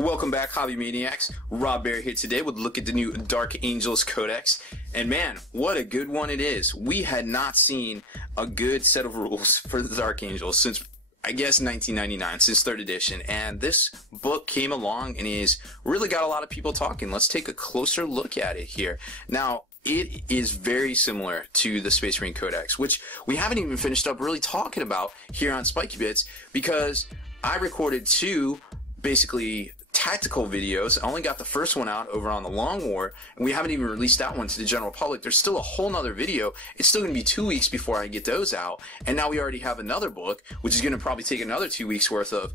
Welcome back, Hobby Maniacs. Rob Bear here today with a look at the new Dark Angels Codex. And man, what a good one it is. We had not seen a good set of rules for the Dark Angels since, I guess, 1999, since 3rd edition. And this book came along and has really got a lot of people talking. Let's take a closer look at it here. Now, it is very similar to the Space Marine Codex, which we haven't even finished up really talking about here on Spiky Bits, because I recorded two basically tactical videos. I only got the first one out over on the Long War, and we haven't even released that one to the general public. There's still a whole nother video. It's still going to be 2 weeks before I get those out, and now we already have another book, which is going to probably take another 2 weeks worth of,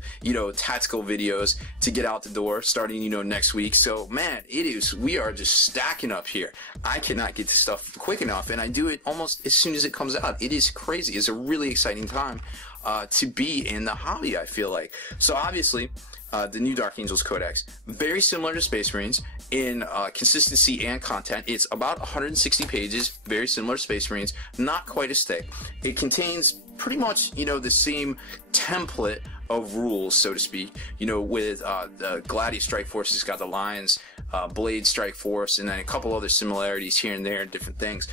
tactical videos to get out the door starting, next week. So, man, we are just stacking up here. I cannot get this stuff quick enough, and I do it almost as soon as it comes out. It is crazy. It's a really exciting time to be in the hobby, I feel like. So, obviously, the new Dark Angels Codex, very similar to Space Marines in consistency and content. It's about 160 pages, very similar to Space Marines, not quite as thick. It contains pretty much, the same template of rules, so to speak, with the Gladius Strike Force has got the Lions, Blade Strike Force, and then a couple other similarities here and there, different things.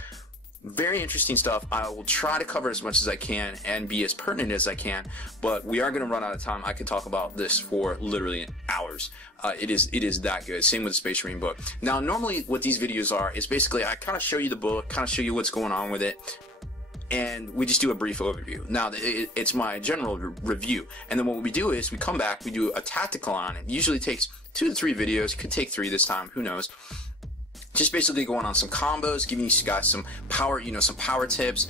Very interesting stuff. I will try to cover as much as I can and be as pertinent as I can, but we are going to run out of time. I could talk about this for literally hours. It is that good. Same with the Space Marine book. Now, normally what these videos are is basically I kind of show you the book, kind of show you what's going on with it, and we just do a brief overview. Now, it's my general review, and then what we do is we come back, we do a tactical on it. It usually takes 2 to 3 videos. It could take 3 this time, who knows. Just basically going on some combos, giving you guys some power, some power tips,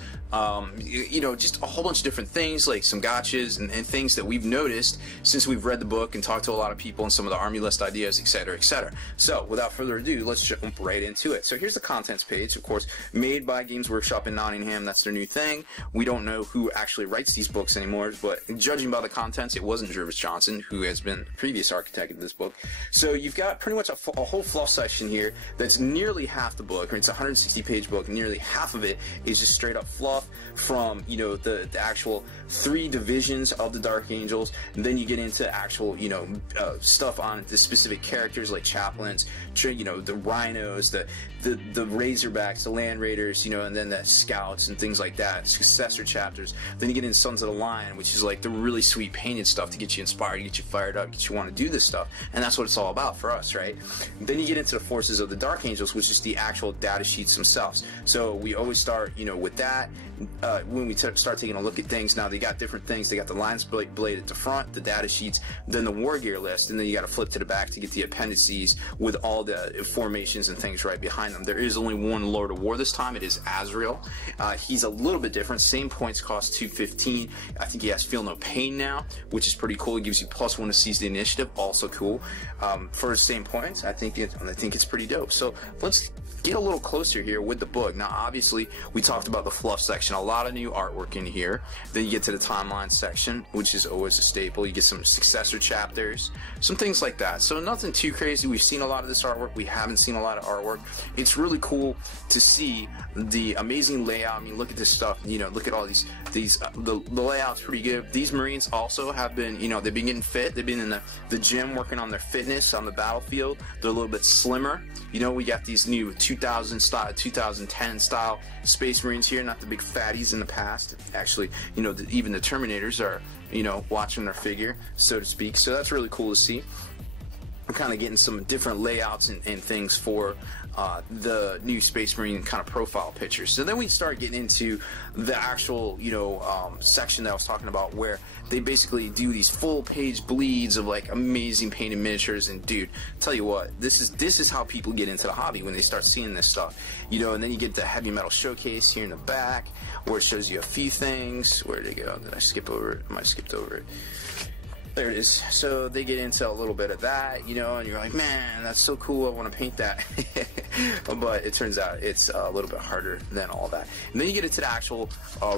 just a whole bunch of different things, like some gotchas and things that we've noticed since we've read the book and talked to a lot of people and some of the army list ideas, etc., etc. So, without further ado, let's jump right into it. So here's the contents page, of course, made by Games Workshop in Nottingham. That's their new thing. We don't know who actually writes these books anymore, but judging by the contents, it wasn't Jervis Johnson, who has been the previous architect of this book. So you've got pretty much a whole fluff section here that's nearly half the book, or it's a 160-page book. Nearly half of it is just straight up fluff from the actual 3 divisions of the Dark Angels, and then you get into actual stuff on the specific characters like chaplains, the rhinos, the razorbacks, the land raiders, and then the scouts and things like that, successor chapters. Then you get into Sons of the Lion, which is like the really sweet painted stuff to get you inspired, get you fired up, get you want to do this stuff, and that's what it's all about for us, right? Then you get into the forces of the Dark Angels, which is the actual data sheets themselves. So we always start with that when we start taking a look at things. Now they got different things. They got the Lion's Blade at the front, the data sheets, then the war gear list, and then you got to flip to the back to get the appendices with all the formations and things right behind them. There is only one Lord of War this time. It is Azrael. He's a little bit different. Same points cost 215. I think he has Feel No Pain now, which is pretty cool. It gives you +1 to seize the initiative. Also cool. For the same points, I think it's pretty dope. So let's get a little closer here with the book. Now, obviously, we talked about the fluff section. A lot of new artwork in here. Then you get to the timeline section, which is always a staple. You get some successor chapters, some things like that. So nothing too crazy. We've seen a lot of this artwork. We haven't seen a lot of artwork. It's really cool to see the amazing layout. I mean, look at this stuff. Look at all these. The layout's pretty good. These Marines also have been, they've been getting fit. They've been in the gym working on their fitness on the battlefield. They're a little bit slimmer. We got these new 2010 style Space Marines here, not the big fatties in the past. Actually, even the Terminators are, watching their figure, so to speak. So that's really cool to see. I'm kind of getting some different layouts and things for the new Space Marine kind of profile pictures. So then we start getting into the actual, section that I was talking about, where they basically do these full-page bleeds of like amazing painted miniatures. And dude, tell you what, this is how people get into the hobby when they start seeing this stuff, And then you get the heavy metal showcase here in the back, where it shows you a few things. Where did it go? Did I skip over it? I might have skipped over it. There it is. So they get into a little bit of that, and you're like, man, that's so cool, I want to paint that. But it turns out it's a little bit harder than all that. And then you get into the actual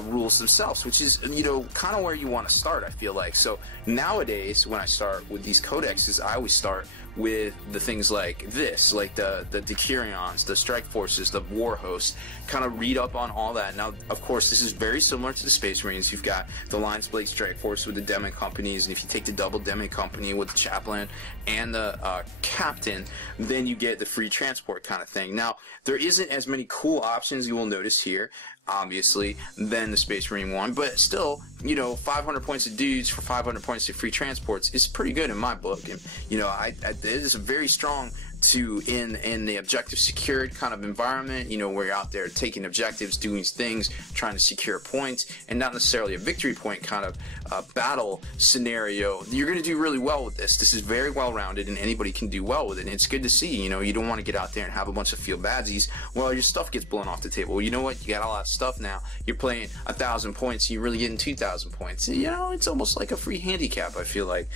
rules themselves, which is, kind of where you want to start, I feel like. So nowadays, when I start with these codexes, I always start with the things like this, like the Decurions, the Strike Forces, the War Host. Kind of read up on all that. Now, of course, this is very similar to the Space Marines. You've got the Lines Blade Strike Force with the Demi Companies, and if you take the double Demi Company with the Chaplain and the Captain, then you get the free transport kind of thing. Now, there isn't as many cool options you will notice here, obviously, than the Space Marine one, but still, you know, 500 points of dudes for 500 points of free transports is pretty good in my book. And, you know, it is a very strong in the objective secured kind of environment, you know, where you're out there taking objectives, doing things, trying to secure points, and not necessarily a victory point kind of battle scenario. You're going to do really well with this. This is very well rounded, and anybody can do well with it. And it's good to see. You know, you don't want to get out there and have a bunch of field badsies while your stuff gets blown off the table. Well, you know what? You got a lot of stuff now. You're playing 1,000 points, you're really getting 2,000 points. You know, it's almost like a free handicap, I feel like.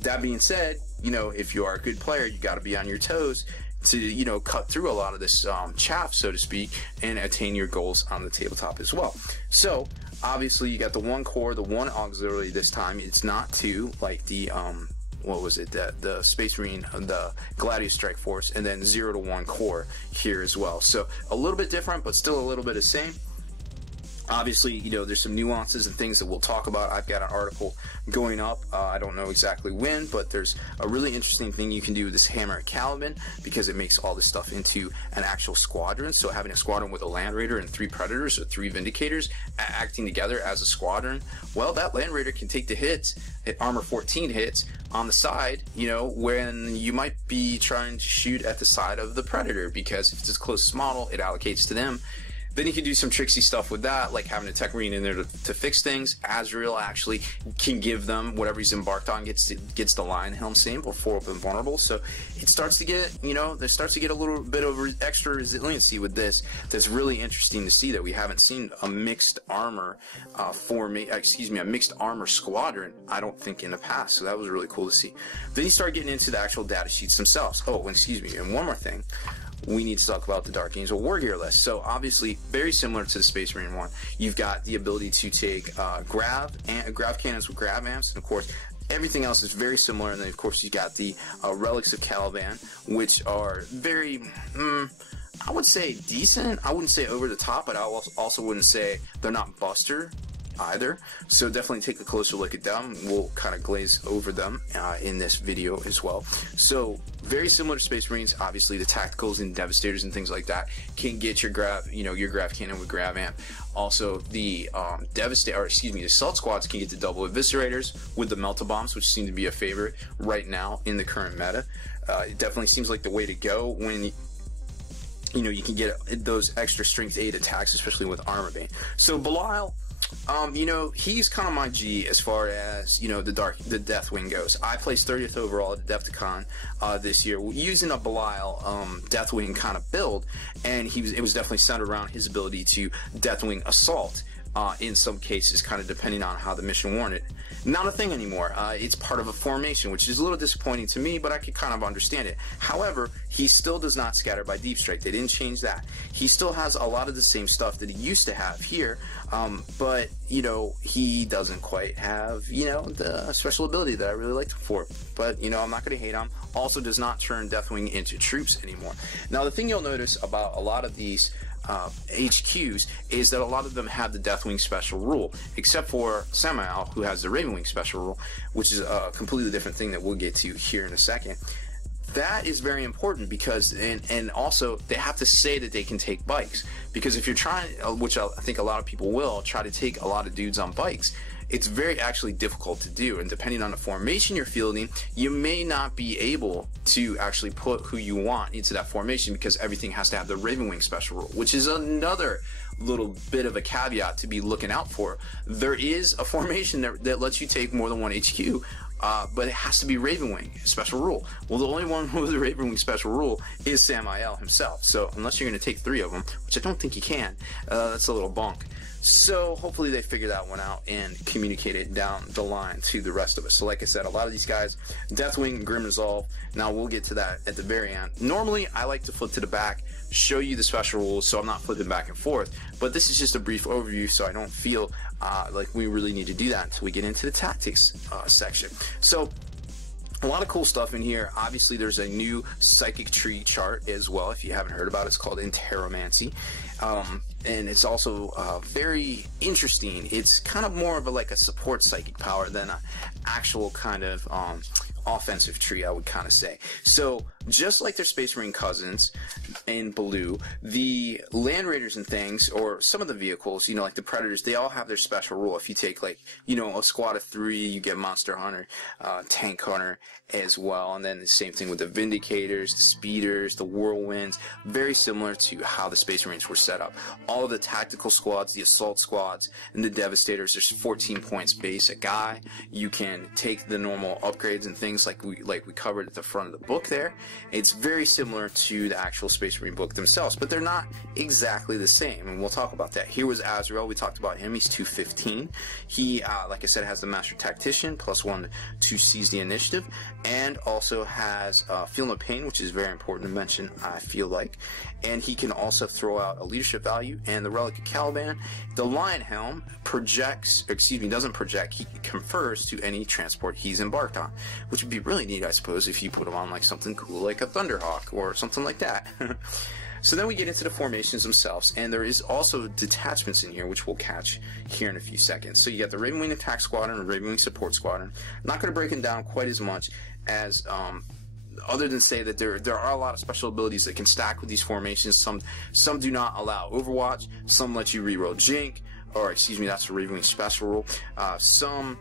That being said, you know, if you are a good player, you got to be on your toes to, you know, cut through a lot of this chaff, so to speak, and attain your goals on the tabletop as well. So, obviously, you got the one core, the one auxiliary this time. It's not two, like the, what was it, the Space Marine, the Gladius Strike Force, and then 0 to 1 core here as well. So, a little bit different, but still a little bit the same. Obviously, you know, there's some nuances and things that we'll talk about. I've got an article going up. I don't know exactly when, but there's a really interesting thing you can do with this Hammer at Caliban, because it makes all this stuff into an actual squadron. So having a squadron with a Land Raider and 3 Predators or 3 Vindicators acting together as a squadron, well, that Land Raider can take the hits, armor 14 hits on the side, you know, when you might be trying to shoot at the side of the Predator, because if it's a closest model, it allocates to them. Then you can do some tricksy stuff with that, like having a Tech Marine in there to fix things. Azrael actually can give them whatever he's embarked on, gets the Lion Helm same before invulnerable. So it starts to get, you know, there starts to get a little bit of extra resiliency with this. That's really interesting to see, that we haven't seen a mixed armor a mixed armor squadron, I don't think, in the past. So that was really cool to see. Then you start getting into the actual data sheets themselves. Oh, excuse me, and one more thing. We need to talk about the Dark Angel War Gear list. So obviously, very similar to the Space Marine one, you've got the ability to take grav cannons with grav amps, and of course, everything else is very similar. And then of course, you got the relics of Caliban, which are very, I would say decent. I wouldn't say over the top, but I also wouldn't say they're not buster either. So definitely take a closer look at them. We'll kind of glaze over them in this video as well. So very similar to Space Marines. Obviously, the tacticals and devastators and things like that can get your grav cannon with grav amp. Also, the the assault squads can get the double eviscerators with the melta bombs, which seem to be a favorite right now in the current meta. It definitely seems like the way to go when you know you can get those extra strength 8 attacks, especially with armor bane. So Belial, you know, he's kind of my G as far as, you know, the Deathwing goes. I placed 30th overall at the Defticon this year using a Belial Deathwing kind of build, and it was definitely centered around his ability to Deathwing assault in some cases, kind of depending on how the mission warranted. Not a thing anymore. It's part of a formation, which is a little disappointing to me, but I could kind of understand it. However, he still does not scatter by deep strike. They didn't change that. He still has a lot of the same stuff that he used to have here, but, you know, he doesn't quite have, you know, the special ability that I really liked him for. But, you know, I'm not going to hate on him. Also does not turn Deathwing into troops anymore. Now, the thing you'll notice about a lot of these HQs is that a lot of them have the Deathwing special rule, except for Samael, who has the Ravenwing special rule, which is a completely different thing that we'll get to here in a second. That is very important because, and also they have to say that they can take bikes, because if you're trying, which I think a lot of people will, try to take a lot of dudes on bikes, it's very actually difficult to do, and depending on the formation you're fielding, you may not be able to actually put who you want into that formation, because everything has to have the Ravenwing special rule, which is another little bit of a caveat to be looking out for. There is a formation that lets you take more than one HQ, but it has to be Ravenwing special rule. Well, the only one with the Ravenwing special rule is Samael himself. So unless you're going to take 3 of them, which I don't think you can, that's a little bunk. So hopefully they figure that one out and communicate it down the line to the rest of us. So like I said, a lot of these guys, Deathwing, Grim Resolve, now we'll get to that at the very end. Normally I like to flip to the back, show you the special rules, so I'm not flipping back and forth, but this is just a brief overview, so I don't feel like we really need to do that until we get into the tactics section. So A lot of cool stuff in here. Obviously, there's a new psychic tree chart as well. If you haven't heard about it, it's called Interomancy. And it's also very interesting. It's kind of more of like a support psychic power than an actual kind of offensive tree, I would kind of say. So just like their Space Marine cousins in blue, the Land Raiders and things, or some of the vehicles, you know, like the Predators, they all have their special rule. If you take, like, you know, a squad of 3, you get Monster Hunter, Tank Hunter as well, and then the same thing with the Vindicators, the Speeders, the Whirlwinds, very similar to how the Space Marines were set up. All of the tactical squads, the assault squads, and the Devastators, there's 14 points base a guy. You can take the normal upgrades and things like we covered at the front of the book there. It's very similar to the actual Space Marine book themselves, but they're not exactly the same, and we'll talk about that. Here was Azrael. We talked about him. He's 215. He, like I said, has the Master Tactician, +1 to seize the initiative, and also has Feel No Pain, which is very important to mention, I feel like. And he can also throw out a leadership value, and the Relic of Caliban. The Lion Helm doesn't project, he confers to any transport he's embarked on, which would be really neat, I suppose, if you put him on like something cool like a Thunderhawk or something like that. So then we get into the formations themselves, and there is also detachments in here, which we'll catch here in a few seconds. So you got the Raven Wing Attack Squadron and Raven Wing Support Squadron. I'm not going to break them down quite as much as other than say that there are a lot of special abilities that can stack with these formations. Some do not allow Overwatch. Some let you reroll Jink, or excuse me, that's a Raven Wing special rule. Some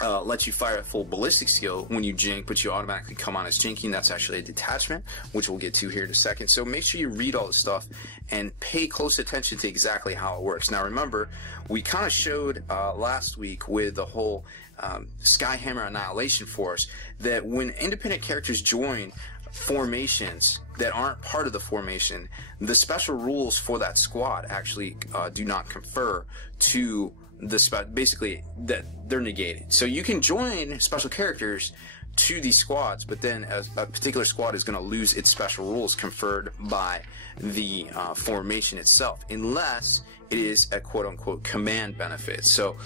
lets you fire at full ballistic skill when you jink, but you automatically come on as jinking. That's actually a detachment, which we'll get to here in a second. So make sure you read all this stuff and pay close attention to exactly how it works. Now remember, we kind of showed last week with the whole Skyhammer Annihilation Force that when independent characters join formations that aren't part of the formation, the special rules for that squad actually do not confer to basically that they're negated. So you can join special characters to these squads, but then a particular squad is going to lose its special rules conferred by the formation itself, unless it is a quote-unquote command benefit. So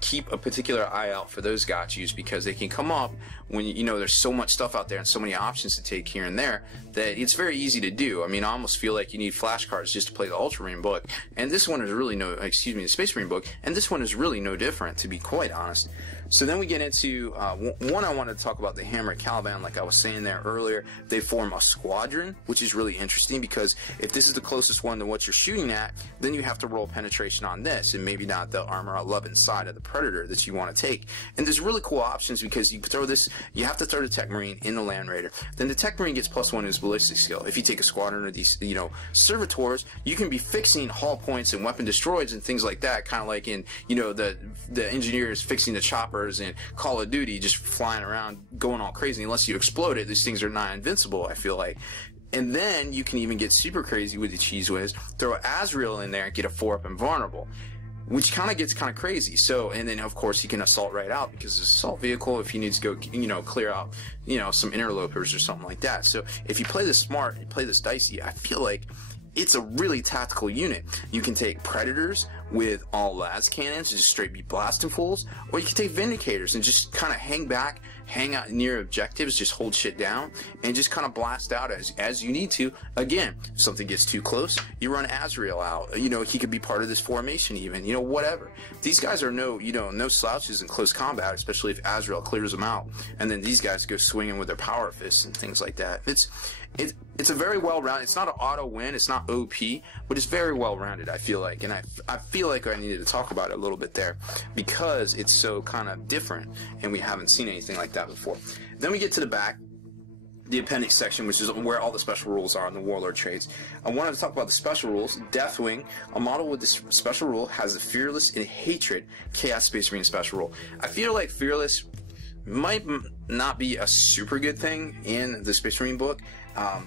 keep a particular eye out for those gotchas, because they can come up when, you know, there's so much stuff out there and so many options to take here and there that it's very easy to do. I mean, I almost feel like you need flashcards just to play the Ultramarine book, and this one is really the Space Marine book, and this one is really no different, to be quite honest. So then we get into one. I wanted to talk about the Hammer Caliban. Like I was saying there earlier, they form a squadron, which is really interesting, because if this is the closest one to what you're shooting at, then you have to roll penetration on this, and maybe not the armor 11 side of the Predator that you want to take. And there's really cool options, because you throw this, you have to throw the Tech Marine in the Land Raider. Then the Tech Marine gets +1 to his ballistic skill. If you take a squadron of these, you know, servitors, you can be fixing hull points and weapon destroys and things like that, kind of like in, you know, the engineers fixing the choppers in Call of Duty, just flying around going all crazy. Unless you explode it, these things are not invincible, I feel like. And then you can even get super crazy with the Cheese Whiz, throw Azrael in there and get a 4-up invulnerable, which kind of gets kind of crazy. So, and then of course you can assault right out, because it's an assault vehicle if you need to go, you know, clear out, you know, some interlopers or something like that. So if you play this smart and play this dicey, I feel like it's a really tactical unit. You can take Predators with all las cannons and just straight be blasting fools, or you can take Vindicators and just kind of hang back, hang out near objectives, just hold shit down, and just kind of blast out as you need to. Again, if something gets too close, you run Azrael out. You know, he could be part of this formation even, you know, whatever. These guys are no slouches in close combat, especially if Azrael clears them out, and then these guys go swinging with their power fists and things like that. It's a very well-rounded, it's not an auto win, it's not OP, but it's very well-rounded, I feel like. And I feel like I needed to talk about it a little bit there, because it's so kind of different, and we haven't seen anything like that before. Then we get to the back, the appendix section, which is where all the special rules are in the Warlord traits. I wanted to talk about the special rules. Deathwing, a model with this special rule, has the Fearless and Hatred Chaos Space Marine special rule. I feel like Fearless might not be a super good thing in the Space Marine book,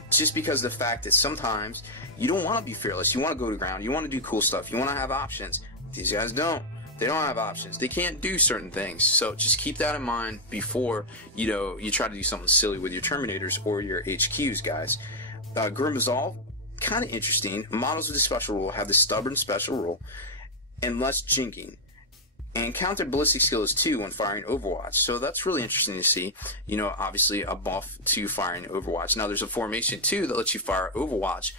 just because of the fact that sometimes you don't want to be fearless. You want to go to ground. You want to do cool stuff. You want to have options. These guys don't. They don't have options. They can't do certain things. So just keep that in mind before, you know, you try to do something silly with your Terminators or your HQs, guys. Grim Resolve, kind of interesting. Models with the special rule have the Stubborn special rule and less jinking. and countered ballistic skills too when firing Overwatch. So that's really interesting to see. You know, obviously a buff to firing Overwatch. Now there's a formation too that lets you fire Overwatch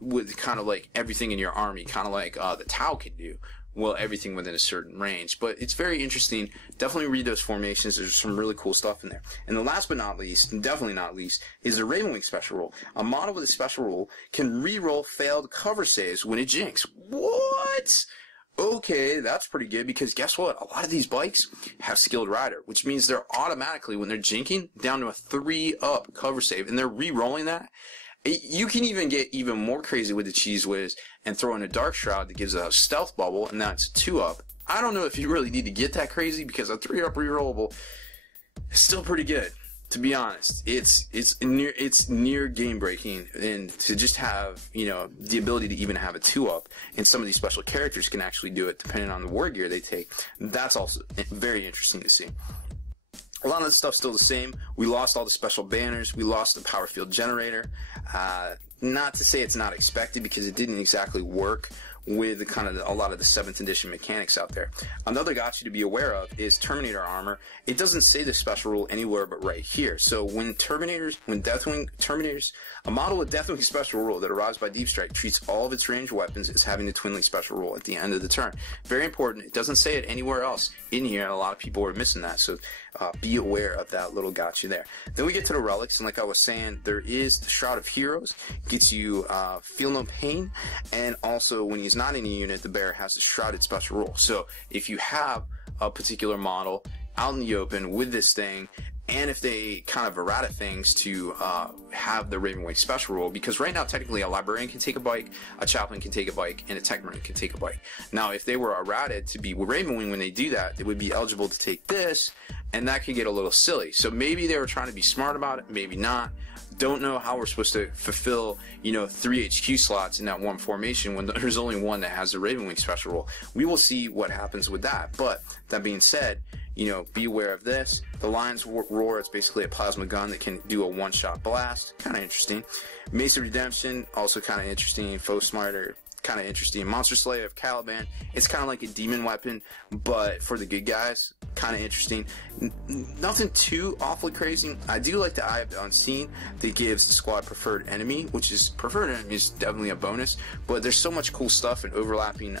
with kind of like everything in your army, kind of like the Tau can do. Well, everything within a certain range. But it's very interesting. Definitely read those formations. There's some really cool stuff in there. And the last but not least, and definitely not least, is the Ravenwing special rule. A model with a special rule can reroll failed cover saves when it jinx. What? Okay, that's pretty good, because guess what? A lot of these bikes have skilled rider, which means they're automatically, when they're jinking, down to a 3-up cover save, and they're re-rolling that. You can even get even more crazy with the Cheese Whiz and throw in a Dark Shroud that gives a stealth bubble, and that's a 2-up. I don't know if you really need to get that crazy, because a 3-up rerollable is still pretty good, to be honest. It's near game breaking, and to just have, you know, the ability to even have a 2-up, and some of these special characters can actually do it depending on the war gear they take. That's also very interesting to see. A lot of the stuff's still the same. We lost all the special banners. We lost the power field generator. Not to say it's not expected, because it didn't exactly work with the kind of a lot of the 7th edition mechanics out there. Another gotcha to be aware of is Terminator armor. It doesn't say the special rule anywhere but right here. So when Deathwing Terminators, a model with Deathwing special rule that arrives by Deep Strike treats all of its ranged weapons as having the Twinley special rule at the end of the turn. Very important. It doesn't say it anywhere else in here, and a lot of people are missing that. So be aware of that little gotcha there. Then we get to the relics, and like I was saying, there is the Shroud of Heroes. Gets you Feel No Pain, and also when he's not in a unit, the bearer has the Shrouded special rule. So if you have a particular model out in the open with this thing, and if they kind of errata things to have the Ravenwing special rule, because right now technically a librarian can take a bike, a chaplain can take a bike, and a tech marine can take a bike. Now if they were errated to be with Ravenwing when they do that, they would be eligible to take this, and that could get a little silly. So maybe they were trying to be smart about it, maybe not. Don't know how we're supposed to fulfill, you know, 3 HQ slots in that one formation when there's only one that has the Ravenwing special rule. We will see what happens with that. But that being said, you know, be aware of this. The Lion's Roar, it's basically a plasma gun that can do a one-shot blast. Kind of interesting. Mace of Redemption, also kind of interesting. Foe Smarter, kind of interesting. Monster Slayer of Caliban, it's kind of like a demon weapon, but for the good guys, kind of interesting. Nothing too awfully crazy. I do like the Eye of the Unseen that gives the squad preferred enemy, which is preferred enemy is definitely a bonus, but there's so much cool stuff and overlapping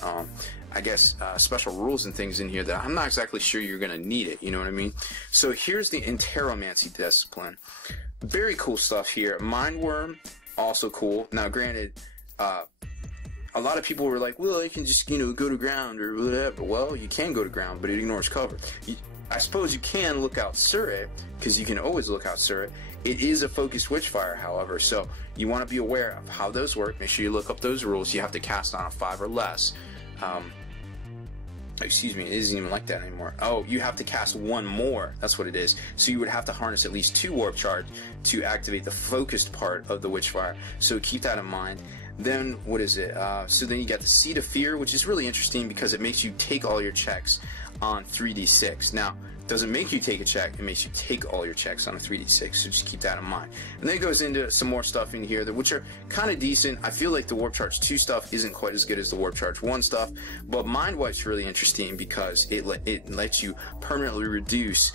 I guess special rules and things in here that I'm not exactly sure you're going to need it, you know what I mean? So here's the Interomancy discipline. Very cool stuff here. Mindworm, also cool. Now granted, a lot of people were like, well, you can just, you know, go to ground or whatever. Well, you can go to ground, but it ignores cover. I suppose you can look out Surrey, because you can always look out Surrey. It is a focused Witchfire, however, so you want to be aware of how those work. Make sure you look up those rules. You have to cast on a 5 or less. Excuse me, it isn't even like that anymore. Oh, you have to cast 1 more. That's what it is. So you would have to harness at least 2 warp charge to activate the focused part of the Witchfire. So keep that in mind. Then, what is it? So then you got the Seed of Fear, which is really interesting because it makes you take all your checks on 3d6. Now, it doesn't make you take a check, it makes you take all your checks on a 3d6, so just keep that in mind. And then it goes into some more stuff in here, which are kind of decent. I feel like the Warp Charge 2 stuff isn't quite as good as the Warp Charge 1 stuff, but Mind Wipe's really interesting because it lets you permanently reduce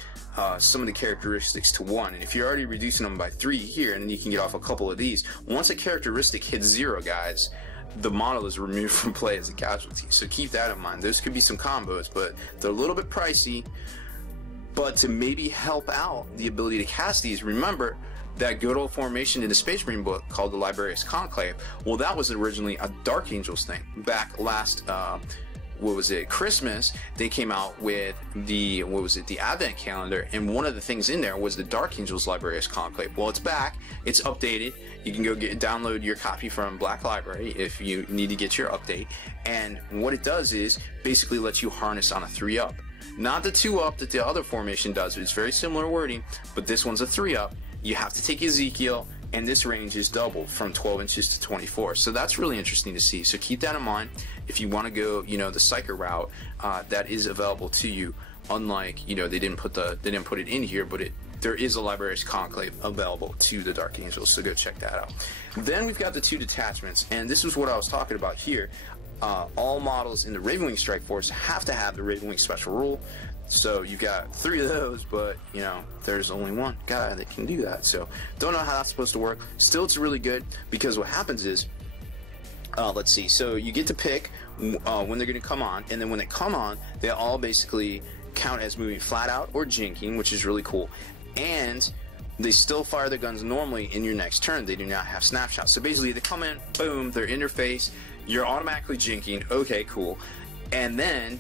some of the characteristics to 1, and if you're already reducing them by 3 here, and then you can get off a couple of these, once a characteristic hits 0, guys, the model is removed from play as a casualty. So keep that in mind. Those could be some combos, but they're a little bit pricey. But to maybe help out the ability to cast these, remember that good old formation in the Space Marine book called the Librarius Conclave. Well, that was originally a Dark Angels thing. Back last what was it, Christmas, they came out with the, what was it, the Advent calendar, and one of the things in there was the Dark Angels Librarius Conclave. Well, it's back, it's updated. You can go download your copy from Black Library if you need to get your update, and what it does is basically lets you harness on a 3-up. Not the 2-up that the other formation does, it's very similar wording, but this one's a 3-up. You have to take Ezekiel, and this range is doubled from 12 inches to 24. So that's really interesting to see. So keep that in mind if you want to go, you know, the Psyker route that is available to you. Unlike, you know, they didn't put it in here, but there is a Librarius Conclave available to the Dark Angels. So go check that out. Then we've got the 2 detachments, and this is what I was talking about here. all models in the Ravenwing Strike Force have to have the Ravenwing Special Rule. So you've got 3 of those, but you know, there's only one guy that can do that. So don't know how that's supposed to work. Still, it's really good because what happens is, let's see, so you get to pick when they're going to come on, and then when they come on, they all basically count as moving flat out or jinking, which is really cool. And they still fire their guns normally in your next turn. They do not have snapshots. So basically, they come in, boom, they're in your face, you're automatically jinking. Okay, cool. And then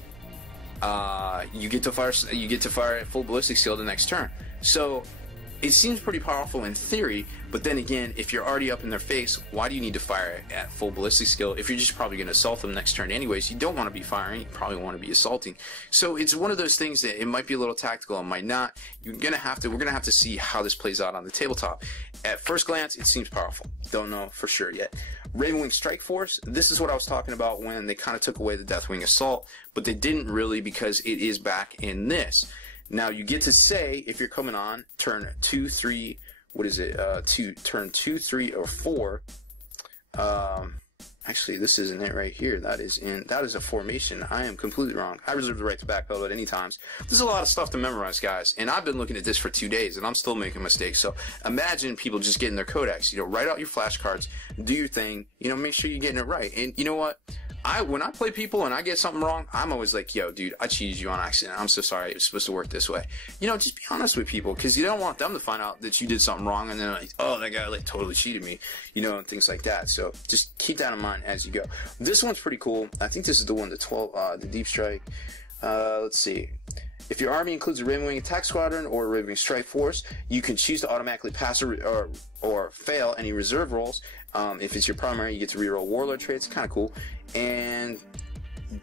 you get to fire at full ballistic skill the next turn. So it seems pretty powerful in theory, but then again, if you're already up in their face, why do you need to fire at full ballistic skill if you're just probably going to assault them next turn anyways? You don't want to be firing, you probably want to be assaulting. So it's one of those things that it might be a little tactical, it might not. We're going to have to see how this plays out on the tabletop. At first glance, it seems powerful. Don't know for sure yet. Ravenwing Strike Force, this is what I was talking about when they kind of took away the Deathwing Assault, but they didn't really because it is back in this. Now you get to say if you're coming on turn 2, 3, turn 2, 3, or 4. Actually, this isn't it right here. That is a formation. I am completely wrong. I reserve the right to backpedal at any times. There's a lot of stuff to memorize, guys, and I've been looking at this for 2 days, and I'm still making mistakes. So imagine people just getting their Codex. You know, write out your flashcards, do your thing. You know, make sure you're getting it right. And you know what? When I play people and I get something wrong, I'm always like, yo, dude, I cheated you on accident. I'm so sorry. It was supposed to work this way. You know, just be honest with people, because you don't want them to find out that you did something wrong and then like, oh, that guy like totally cheated me, you know, and things like that. So just keep that in mind as you go. This one's pretty cool. I think this is the one, the Deep Strike. Let's see. If your army includes a Ravenwing Attack Squadron or a Ravenwing Strike Force, you can choose to automatically pass or fail any reserve rolls. If it's your primary, you get to reroll Warlord traits. Kind of cool. And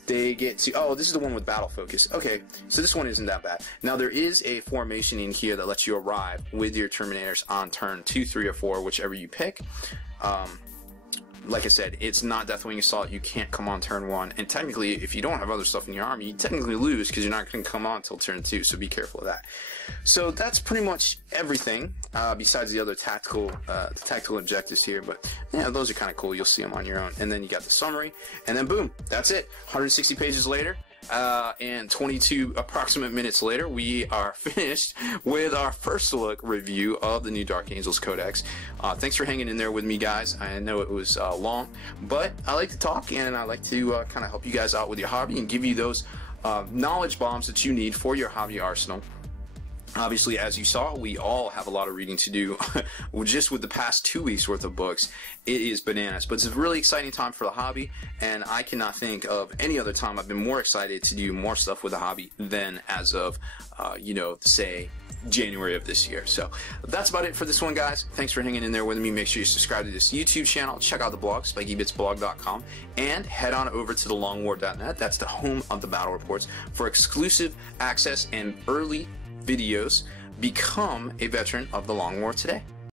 they get to... Oh, this is the one with Battle Focus. Okay, so this one isn't that bad. Now, there is a formation in here that lets you arrive with your Terminators on turn 2, 3, or 4, whichever you pick. Like I said, it's not Deathwing Assault. You can't come on turn 1. And technically, if you don't have other stuff in your army, you technically lose because you're not going to come on until turn 2. So be careful of that. So that's pretty much everything besides the other tactical objectives here. But yeah, those are kind of cool. You'll see them on your own. And then you got the summary. And then boom, that's it. 160 pages later. And 22 approximate minutes later, we are finished with our first look review of the new Dark Angels Codex. Thanks for hanging in there with me, guys. I know it was long, but I like to talk and I like to kind of help you guys out with your hobby and give you those knowledge bombs that you need for your hobby arsenal. Obviously, as you saw, we all have a lot of reading to do. Just with the past 2 weeks worth of books, it is bananas. But it's a really exciting time for the hobby, and I cannot think of any other time I've been more excited to do more stuff with the hobby than as of, you know, say, January of this year. So that's about it for this one, guys. Thanks for hanging in there with me. Make sure you subscribe to this YouTube channel. Check out the blog, spikybitsblog.com, and head on over to thelongwar.net. That's the home of the battle reports for exclusive access and early videos. Become a veteran of the Long War today.